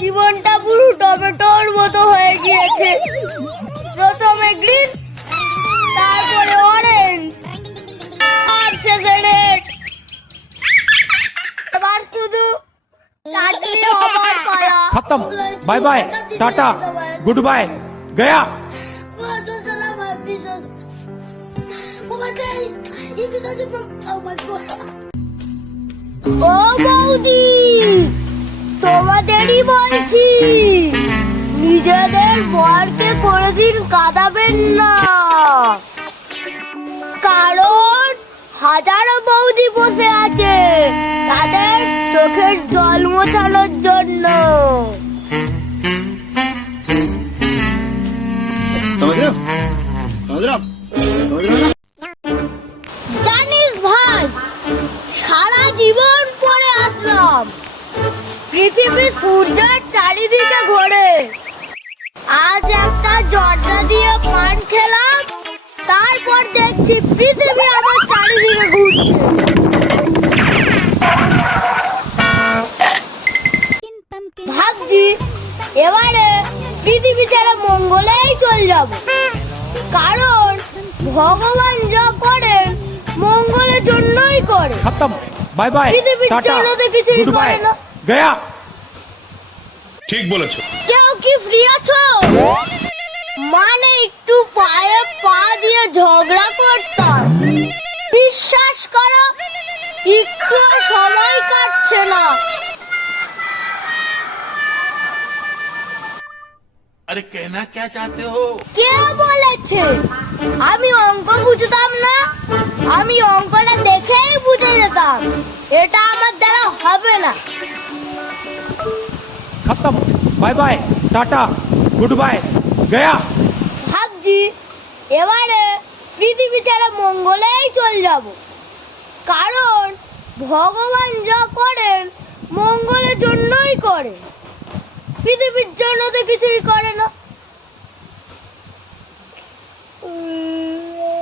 জীবনটা পুরো টমেটোর মতো হয়ে গিয়েছে। প্রথমে গ্রিন তারপরে অরেঞ্জ আর শেষে রেড আবার শুধু খতম। Bye bye tata good bye গয়া। ও বৌদি! আপনাদেরই বলছি। নিজেদের বরকে কোনোদিন কাঁদাবেন না। কারণ হাজারো বৌদি বসে আছে তাদের চোখের জল মোছানোর জন্য। সমুদ্র? সমুদ্র? সমুদ্র? পৃথিবী সূর্যের চারিদিকে ঘোরে। আজ একটা জর্দা দিয়ে পান খেলাম তারপর দেখছি পৃথিবী আমার চারিদিকে ঘুরছে। ভাবছি এবারে পৃথিবী ছাড়া মঙ্গলেই চল যাব। কারণ ভগবান যা করে মঙ্গলের জন্যই করে। খতম। বাই বাই কিছুই করে না। গয়া ঠিক বলেছ। কেউ কি ফ্রি আছো? মানে একটু পায়ে পা দিয়ে ঝগড়া করতাম বিশ্বাস করো একটু সময় কাটছে না। আরে কেনা কে চাতে হো? কে বলেছে আমি অঙ্ক বুঝতাম না। আমি অঙ্কটা দেখেই বুঝে যেতাম। এটা আমার দ্বারা হবে না। खत्म bye bye ta-ta good bye गया ভাবছি এবারে পৃথিবী ছেড়ে মঙ্গলেই চল যাব কারণ ভগবান যা করেন মঙ্গলের জন্যই করে পৃথিবীর জন্য তো কিছুই করে না